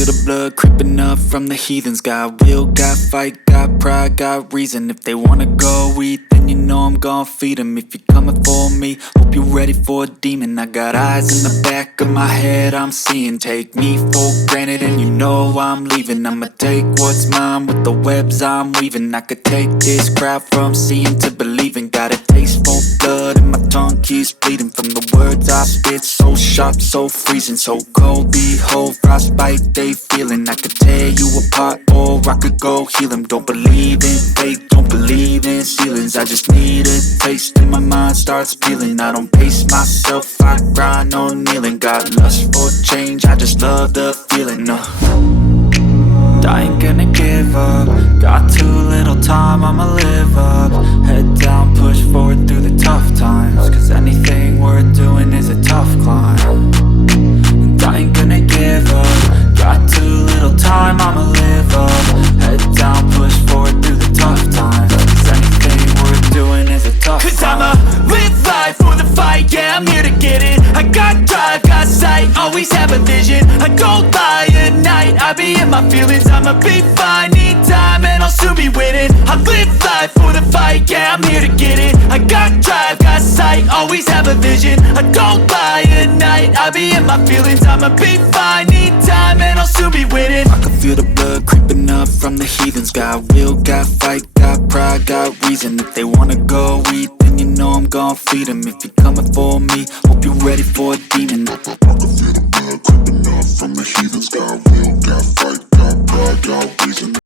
feel the blood creeping up from the heathens. Got will, got fight, got pride, got reason. If they wanna go eat, then you know I'm gon' feed them. If you're coming for me, hope you're ready for a demon. I got eyes in the back of my head, I'm seeing. Take me for granted and you know I'm leaving. I'ma take what's mine with the webs I'm weaving. I could take this crowd from seeing to believing. Got a taste for blood and my tongue keeps bleeding from the words I spit. So sharp, so freezing, so cold. Behold, frostbite they feeling. I could tear you apart or I could go heal them. Don't believe in fate, don't believe in ceilings. I just need a taste and my mind starts peeling. I don't pace myself, I grind on kneeling. Got lust for change, I just love the feeling. I ain't gonna give up. Got too little time, I'ma live up. Head down, push forward through the tough times. Cause anything worth doing is a tough climb. And I ain't gonna give up. Got too little time, I'ma live up. Head down, push forward through the tough times. Cause anything worth doing is a tough climb. Cause I'ma live life for the fight, yeah, I'm here to get it. I got drive, got sight, always have a vision. I don't lie at night, I be in my feelings. I'ma be fine, need time and I'll soon be winning. I live life for the fight, yeah, I'm here to get it. I got drive, got sight, always have a vision. I don't lie at night, I be in my feelings. I'ma be fine, need time and I'll soon be winning. I can feel the blood creeping up from the heathens. Got will, got fight, got pride, got reason. If they wanna go eat, then you know I'm gon' feed them. If you're coming for me, hope you're ready for a demon. I can feel the blood creeping up from the heathens. Got will, got fight, got pride, got reason.